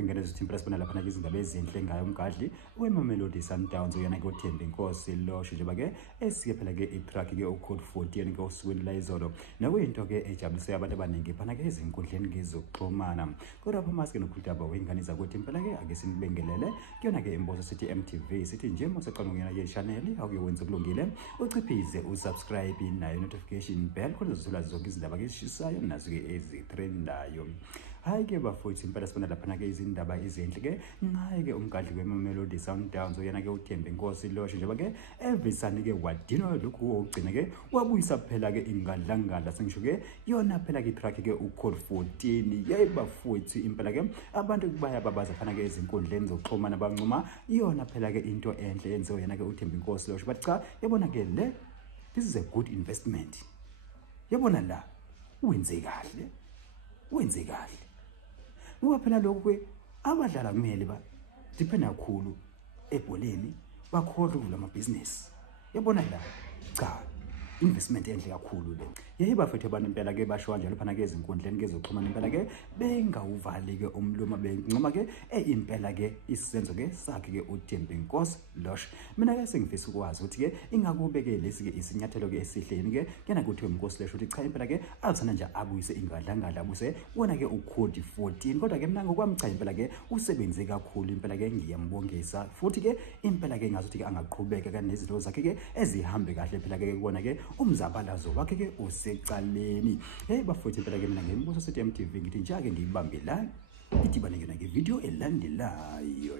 kwingane zithimpela sibona lapha na izindaba ezinhle ngayo umgadli weMamelodi Sundowns uyena ke uThembi Nkosi Losho njengoba ke esiye phela ke itrack ke uCode 14 ke usukwini la izolo nakuyinto ke ejabulise abantu abaningi phana ke ezinkundleni ngezokuxhumana kodwa pha maske nokhulutaba wengane zakuthi impela ke ake sinibengelele kuyona ke imbozo sithi MTV sithi nje mosaqala ngena ke channel akuyenza kulungile uciphize usubscribe nayo notification bell khona uzothola zonke izindaba ke esishayo nazo ke ezitrendayo. Hayi ke bafowethu impela sibona lapha ke izindaba ezinhle ke ngaye ke umgadli weMamelodi Sundowns uyena ke uThembi Nkosi Losho njengoba ke eversani ke wadinwa lokhu ugcina ke wabuyisa phela ke ingadlangala sengisho ke yona phela ke track ke uCode 14 yayi bafowethu impela ke abantu kubaya babaza phana ke ezinkundleni zokuxhumana bancuma yona phela ke into enhle yenziwe yena ke uThembi Nkosi Losho bathi cha yabona ke le this is a good investment yabona la wenze kahle ngoba phela lokho ke abadlala kumele ba depend kakhulu ebholeni bakhohle ukuvula amabhizinesi yabona la cha investment enhle kakhulu le yeyi bafethu abantu impela ke basho kanjalo phana ke ezinkundleni kezoxhumana impela ke bengawuvali ke umlomo bencoma ke impela ke isenzo ke sakhe ke uThembi Nkosi Losho mina ke sengifisa ukwazi ukuthi ke ingakubeke lesi ke isinyathelo ke esihleni ke kena kuThembi Nkosi Losho ukuthi cha impela ke athana nje abuyise ingadlangala abuse wona ke uCode 14 kodwa ke mina ngokwamcha impela ke usebenze kakhulu impela ke ngiyambongisa futhi ke impela ke ngazothi ke angaqhubeka kanezinto zakhe ke ezihambe kahle phela ke kubona ke umzabalazo wakhe ke usecaleni. Hey bafowethu phela ke mina ngemibuzo sithi MTV ngithi njake ngiyibambe la idibane ngena ke video elandelayo.